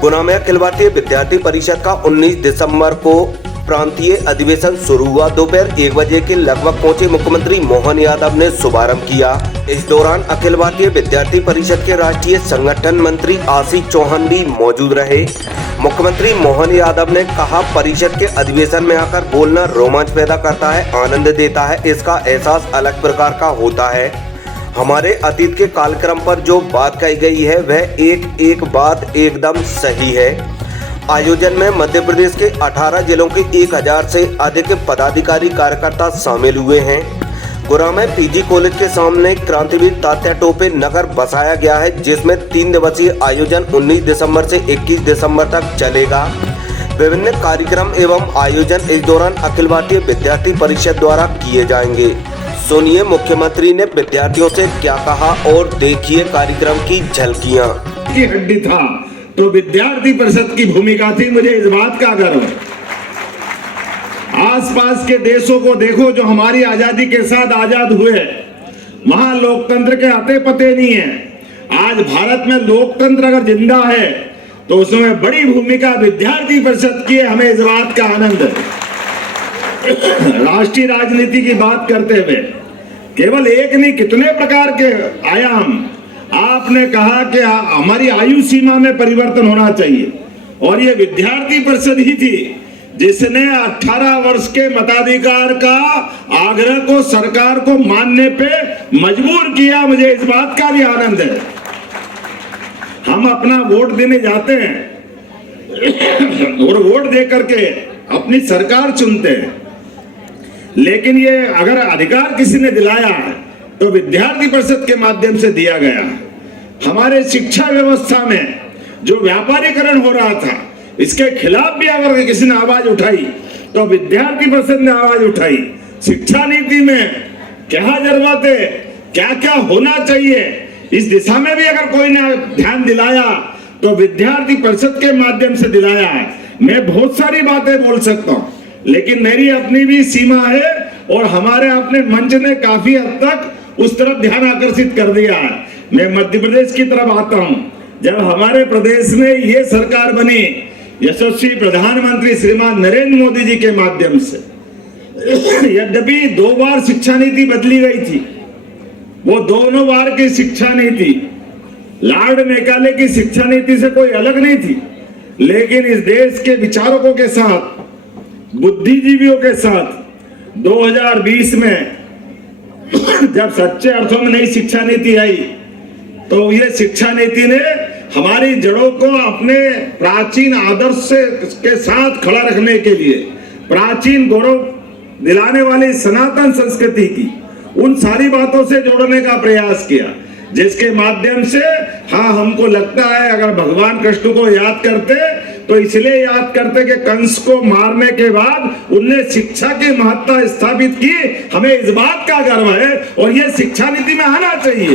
गुना में अखिल भारतीय विद्यार्थी परिषद का 19 दिसंबर को प्रांतीय अधिवेशन शुरू हुआ। दोपहर 1 बजे के लगभग पहुंचे मुख्यमंत्री मोहन यादव ने शुभारंभ किया। इस दौरान अखिल भारतीय विद्यार्थी परिषद के राष्ट्रीय संगठन मंत्री आशीष चौहान भी मौजूद रहे। मुख्यमंत्री मोहन यादव ने कहा, परिषद के अधिवेशन में आकर बोलना रोमांच पैदा करता है, आनंद देता है। इसका एहसास अलग प्रकार का होता है। हमारे अतीत के कार्यक्रम पर जो बात कही गई है वह एक बात एकदम सही है। आयोजन में मध्य प्रदेश के 18 जिलों के 1000 से अधिक पदाधिकारी कार्यकर्ता शामिल हुए हैं। गुना में पीजी कॉलेज के सामने क्रांतिवीर तात्या टोपे नगर बसाया गया है, जिसमें 3 दिवसीय आयोजन 19 दिसंबर से 21 दिसंबर तक चलेगा। विभिन्न कार्यक्रम एवं आयोजन इस दौरान अखिल भारतीय विद्यार्थी परिषद द्वारा किए जाएंगे। सुनिए मुख्यमंत्री ने विद्यार्थियों से क्या कहा और देखिए कार्यक्रम की झलकियां। की हड्डी था तो विद्यार्थी परिषद की भूमिका थी। मुझे इस बात का गर्व है। आसपास के देशों को देखो जो हमारी आजादी के साथ आजाद हुए, वहां लोकतंत्र के अते पते नहीं है। आज भारत में लोकतंत्र अगर जिंदा है तो उसमें बड़ी भूमिका विद्यार्थी परिषद की है। हमें इस बात का आनंद है। राष्ट्रीय राजनीति की बात करते हुए केवल एक नहीं, कितने प्रकार के आयाम। आपने कहा कि हमारी आयु सीमा में परिवर्तन होना चाहिए, और ये विद्यार्थी परिषद ही थी जिसने 18 वर्ष के मताधिकार का आग्रह को सरकार को मानने पे मजबूर किया। मुझे इस बात का भी आनंद है। हम अपना वोट देने जाते हैं और वोट दे करके अपनी सरकार चुनते हैं, लेकिन ये अगर अधिकार किसी ने दिलाया है तो विद्यार्थी परिषद के माध्यम से दिया गया। हमारे शिक्षा व्यवस्था में जो व्यापारीकरण हो रहा था, इसके खिलाफ भी अगर किसी ने आवाज उठाई तो विद्यार्थी परिषद ने आवाज उठाई। शिक्षा नीति में क्या जरूरत है, क्या क्या होना चाहिए, इस दिशा में भी अगर कोई ने ध्यान दिलाया तो विद्यार्थी परिषद के माध्यम से दिलाया है। मैं बहुत सारी बातें बोल सकता हूं, लेकिन मेरी अपनी भी सीमा है और हमारे अपने मंच ने काफी हद तक उस तरफ ध्यान आकर्षित कर दिया है। मैं मध्य प्रदेश की तरफ आता हूं। जब हमारे प्रदेश में ये सरकार बनी, यशस्वी प्रधानमंत्री श्रीमान नरेंद्र मोदी जी के माध्यम से, यद्यपि 2 बार शिक्षा नीति बदली गई थी, वो दोनों बार की शिक्षा नीति लॉर्ड मेकाले की शिक्षा नीति से कोई अलग नहीं थी, लेकिन इस देश के विचारकों के साथ, बुद्धिजीवियों के साथ 2020 में जब सच्चे अर्थों में नई शिक्षा नीति आई तो ये शिक्षा नीति ने हमारी जड़ों को अपने प्राचीन आदर्श के साथ खड़ा रखने के लिए, प्राचीन गौरव दिलाने वाली सनातन संस्कृति की उन सारी बातों से जोड़ने का प्रयास किया, जिसके माध्यम से हमको लगता है अगर भगवान कृष्ण को याद करते तो इसलिए याद करते कि कंस को मारने के बाद उनने शिक्षा की महत्ता स्थापित की। हमें इस बात का गर्व है और ये शिक्षा नीति में आना चाहिए।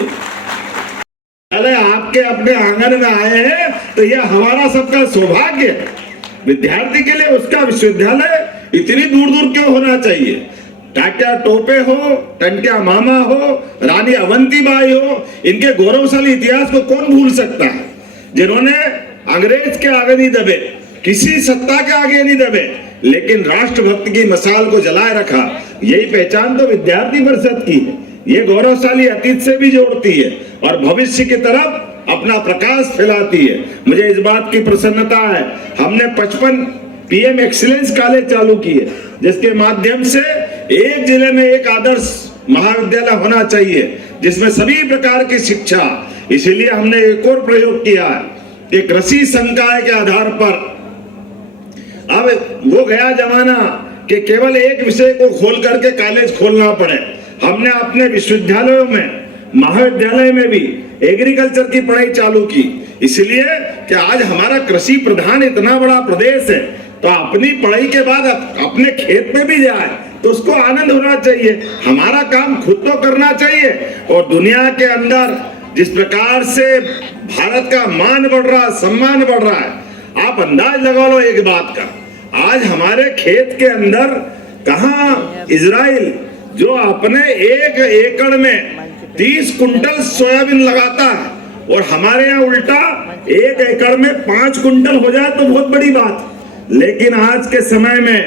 अरे आपके अपने आंगन में आए हैं तो यह हमारा सबका सौभाग्य है। विद्यार्थी के लिए उसका विश्वविद्यालय इतनी दूर दूर क्यों होना चाहिए? तात्या टोपे हो, टंट्या मामा हो, रानी अवंतीबाई हो, इनके गौरवशाली इतिहास को कौन भूल सकता है, जिन्होंने अंग्रेज के आगे नहीं दबे, किसी सत्ता के आगे नहीं दबे, लेकिन राष्ट्रभक्ति की मसाल को जलाए रखा। यही पहचान तो विद्यार्थी परिषद की है। ये गौरवशाली अतीत से भी जोड़ती है और भविष्य की तरफ अपना प्रकाश फैलाती है। मुझे इस बात की प्रसन्नता है। हमने 55 पीएम एक्सीलेंस कॉलेज चालू किए, जिसके माध्यम से एक जिले में एक आदर्श महाविद्यालय होना चाहिए जिसमें सभी प्रकार की शिक्षा। इसीलिए हमने एक और प्रयोग किया है, एक कृषि संकाय के आधार पर। अब वो गया जमाना कि केवल एक विषय को खोल करके कॉलेज खोलना पड़े। हमने अपने विश्वविद्यालयों में, महाविद्यालय में भी एग्रीकल्चर की पढ़ाई चालू की, इसलिए कि आज हमारा कृषि प्रधान इतना बड़ा प्रदेश है, तो अपनी पढ़ाई के बाद अपने खेत में भी जाए तो उसको आनंद होना चाहिए। हमारा काम खुद तो करना चाहिए। और दुनिया के अंदर जिस प्रकार से भारत का मान बढ़ रहा, सम्मान बढ़ रहा है, आप अंदाज लगा लो एक बात का। आज हमारे खेत के अंदर कहां इजराइल जो अपने 1 एकड़ में 30 कुंटल सोयाबीन लगाता है, और हमारे यहाँ उल्टा 1 एकड़ में 5 कुंटल हो जाए तो बहुत बड़ी बात। लेकिन आज के समय में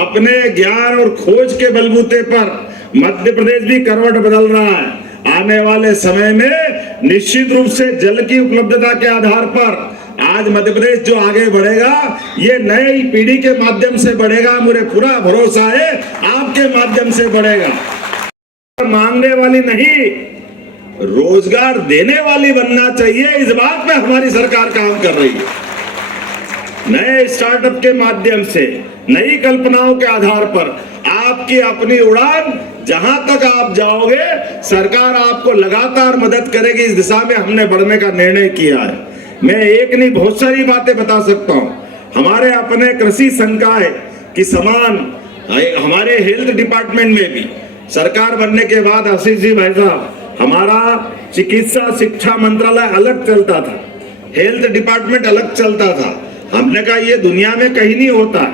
अपने ज्ञान और खोज के बलबूते पर मध्य प्रदेश भी करवट बदल रहा है। आने वाले समय में निश्चित रूप से जल की उपलब्धता के आधार पर आज मध्य प्रदेश जो आगे बढ़ेगा, ये नई पीढ़ी के माध्यम से बढ़ेगा। मुझे पूरा भरोसा है आपके माध्यम से बढ़ेगा। मांगने वाली नहीं, रोजगार देने वाली बनना चाहिए। इस बात पे हमारी सरकार काम कर रही है। नए स्टार्टअप के माध्यम से, नई कल्पनाओं के आधार पर आपकी अपनी उड़ान जहां तक आप जाओगे, सरकार आपको लगातार मदद करेगी। इस दिशा में हमने बढ़ने का निर्णय किया है। मैं एक नहीं बहुत सारी बातें बता सकता हूं। हमारे अपने कृषि संकाय की समान हमारे हेल्थ डिपार्टमेंट में भी सरकार बनने के बाद आशीष जी भाई साहब, हमारा चिकित्सा शिक्षा मंत्रालय अलग चलता था, हेल्थ डिपार्टमेंट अलग चलता था। हमने कहा ये दुनिया में कहीं नहीं होता।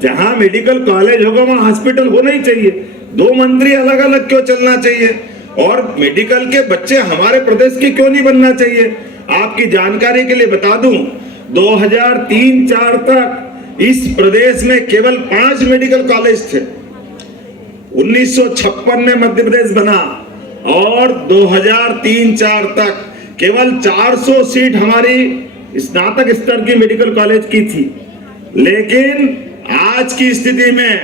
जहां मेडिकल कॉलेज होगा वहां हॉस्पिटल होना ही चाहिए। 2 मंत्री अलग अलग क्यों चलना चाहिए? और मेडिकल के बच्चे हमारे प्रदेश के क्यों नहीं बनना चाहिए? आपकी जानकारी के लिए बता दूं, 2003-4 तक इस प्रदेश में केवल 5 मेडिकल कॉलेज थे। 1956 में मध्य प्रदेश बना और 2003-4 तक केवल 400 सीट हमारी स्नातक स्तर की मेडिकल कॉलेज की थी। लेकिन आज की स्थिति में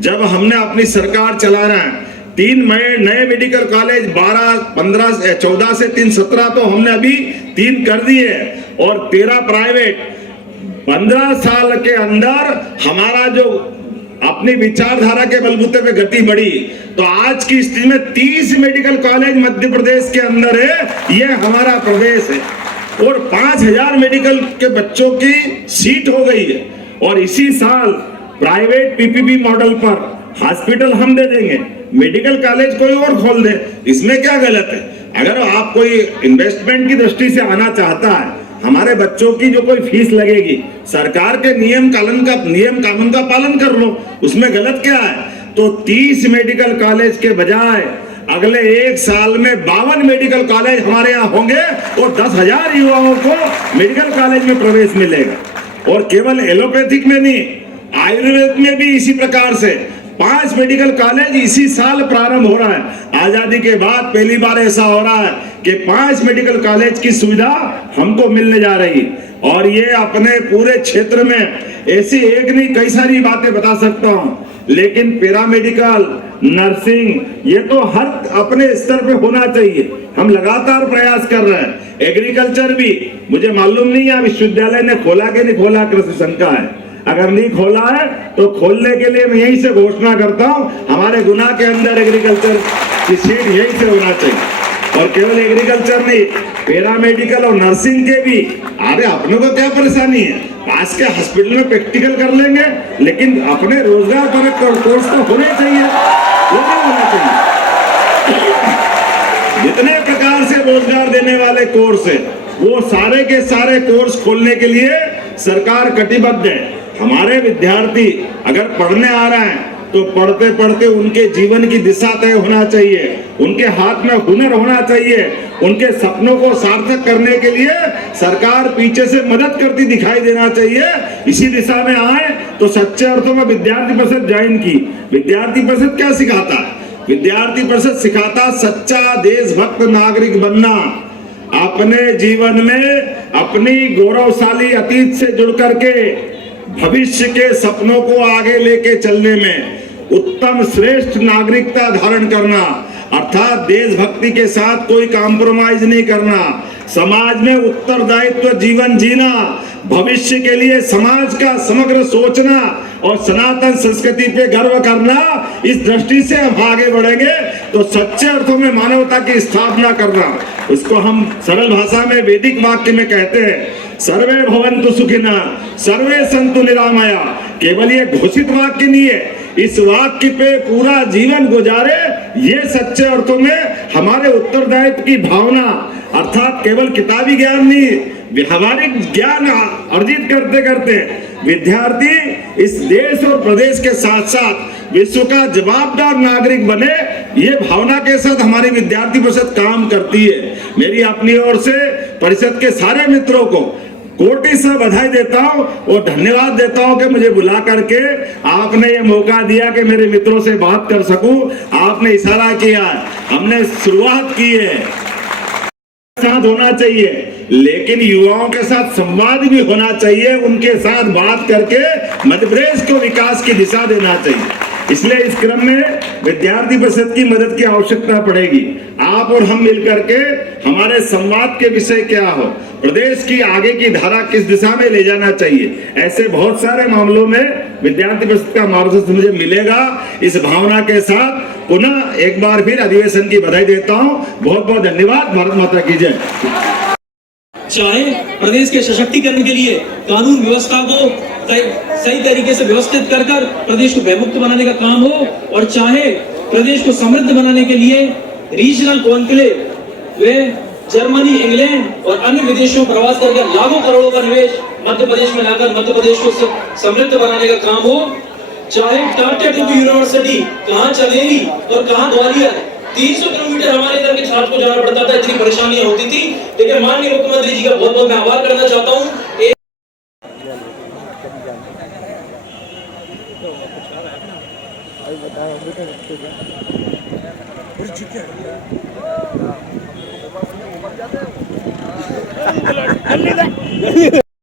जब हमने अपनी सरकार चला रहे हैं, 3 नए मेडिकल कॉलेज 14 से 3 17 तो हमने अभी 3 कर दिए और 13 प्राइवेट। 15 साल के अंदर हमारा जो अपनी विचारधारा के बलबूते पे गति बढ़ी, तो आज की स्थिति में 30 मेडिकल कॉलेज मध्य प्रदेश के अंदर है। ये हमारा प्रदेश है और 5000 मेडिकल के बच्चों की सीट हो गई है। और इसी साल प्राइवेट पीपीपी मॉडल पर हॉस्पिटल हम दे देंगे, मेडिकल कॉलेज कोई और खोल दे। इसमें क्या गलत है? अगर आप कोई इन्वेस्टमेंट की दृष्टि से आना चाहता है, हमारे बच्चों की जो कोई फीस लगेगी, सरकार के नियम कानून का पालन कर लो, उसमें गलत क्या है? तो 30 मेडिकल कॉलेज के बजाय अगले 1 साल में 52 मेडिकल कॉलेज हमारे यहाँ होंगे और 10,000 युवाओं को मेडिकल कॉलेज में प्रवेश मिलेगा। और केवल एलोपैथिक में नहीं, आयुर्वेद में भी इसी प्रकार से 5 मेडिकल कॉलेज इसी साल प्रारंभ हो रहा है। आजादी के बाद पहली बार ऐसा हो रहा है कि 5 मेडिकल कॉलेज की सुविधा हमको मिलने जा रही है। और ये अपने पूरे क्षेत्र में ऐसी एक नहीं कई सारी बातें बता सकता हूँ। लेकिन पैरामेडिकल, नर्सिंग, ये तो हर अपने स्तर पे होना चाहिए। हम लगातार प्रयास कर रहे हैं। एग्रीकल्चर भी, मुझे मालूम नहीं है विश्वविद्यालय ने खोला कि नहीं खोला, कृषि संकाय है। अगर नहीं खोला है तो खोलने के लिए मैं यहीं से घोषणा करता हूं, हमारे गुना के अंदर एग्रीकल्चर की सीट यहीं से होना चाहिए। और केवल एग्रीकल्चर नहीं, पैरामेडिकल और नर्सिंग के भी। अरे अपनों को क्या परेशानी है? पास के हॉस्पिटल में प्रैक्टिकल कर लेंगे, लेकिन अपने रोजगार पर कोर्स तो होने चाहिए, वो नहीं होना चाहिए। जितने प्रकार से रोजगार देने वाले कोर्स है, वो सारे के सारे कोर्स खोलने के लिए सरकार कटिबद्ध है। हमारे विद्यार्थी अगर पढ़ने आ रहे हैं तो पढ़ते पढ़ते उनके जीवन की दिशा तय होना चाहिए, उनके हाथ में हुनर होना चाहिए। उनके सपनों को सार्थक करने के लिए सरकार पीछे से मदद करती दिखाई देना चाहिए। इसी दिशा में आए तो सच्चे अर्थों में विद्यार्थी परिषद ज्वाइन की। विद्यार्थी परिषद क्या सिखाता है? विद्यार्थी परिषद सिखाता सच्चा देशभक्त नागरिक बनना, अपने जीवन में अपनी गौरवशाली अतीत से जुड़ करके भविष्य के सपनों को आगे लेके चलने में उत्तम श्रेष्ठ नागरिकता धारण करना, अर्थात देशभक्ति के साथ कोई कॉम्प्रोमाइज नहीं करना, समाज में उत्तरदायित्व जीवन जीना, भविष्य के लिए समाज का समग्र सोचना और सनातन संस्कृति पे गर्व करना। इस दृष्टि से हम आगे बढ़ेंगे तो सच्चे अर्थों में मानवता की स्थापना करना, उसको हम सरल भाषा में वैदिक वाक्य में कहते हैं, सर्वे भवन्तु सुखिनः सर्वे सन्तु निरामया। केवल ये घोषित वाक्य नहीं है, इस वाक्य पे पूरा जीवन गुजारे, ये सच्चे अर्थों में हमारे उत्तरदायित्व की भावना, अर्थात केवल किताबी ज्ञान नहीं, व्यवहारिक ज्ञान अर्जित करते करते विद्यार्थी इस देश और प्रदेश के साथ साथ विश्व का जवाबदार नागरिक बने, ये भावना के साथ हमारी विद्यार्थी परिषद काम करती है। मेरी अपनी ओर से परिषद के सारे मित्रों को कोटि से बधाई देता हूं और धन्यवाद देता हूं कि मुझे बुला करके आपने ये मौका दिया कि मेरे मित्रों से बात कर सकूं। आपने इशारा किया, हमने शुरुआत की है, साथ होना चाहिए, लेकिन युवाओं के साथ संवाद भी होना चाहिए, उनके साथ बात करके मध्य प्रदेश को विकास की दिशा देना चाहिए। इसलिए इस क्रम में विद्यार्थी परिषद की मदद की आवश्यकता पड़ेगी। आप और हम मिलकर के हमारे संवाद के विषय क्या हो, प्रदेश की आगे की धारा किस दिशा में ले जाना चाहिए, ऐसे बहुत सारे मामलों में विद्यार्थी परिषद का मार्गदर्शन मुझे मिलेगा। इस भावना के साथ पुनः एक बार फिर अधिवेशन की बधाई देता हूं। बहुत बहुत धन्यवाद। भारत माता की जय। चाहे प्रदेश के सशक्तिकरण के लिए कानून व्यवस्था को सही तरीके से व्यवस्थित कर प्रदेश को भयमुक्त बनाने का काम हो, और चाहे प्रदेश को समृद्ध बनाने के लिए रीजनल कॉन्क्लेव वे जर्मनी, इंग्लैंड और अन्य विदेशों में प्रवास करके लाखों करोड़ों का निवेश मध्य प्रदेश में लाकर मध्य प्रदेश को समृद्ध बनाने का काम हो, चाहे टाटा टू यूनिवर्सिटी कहाँ चलेगी और कहाँ ग्वालियर 300 किलोमीटर हमारे इधर के छात्र को जाना पड़ता था, इतनी परेशानियां होती थी। लेकिन माननीय मुख्यमंत्री जी का बहुत बहुत मैं आभार करना चाहता हूँ। बताया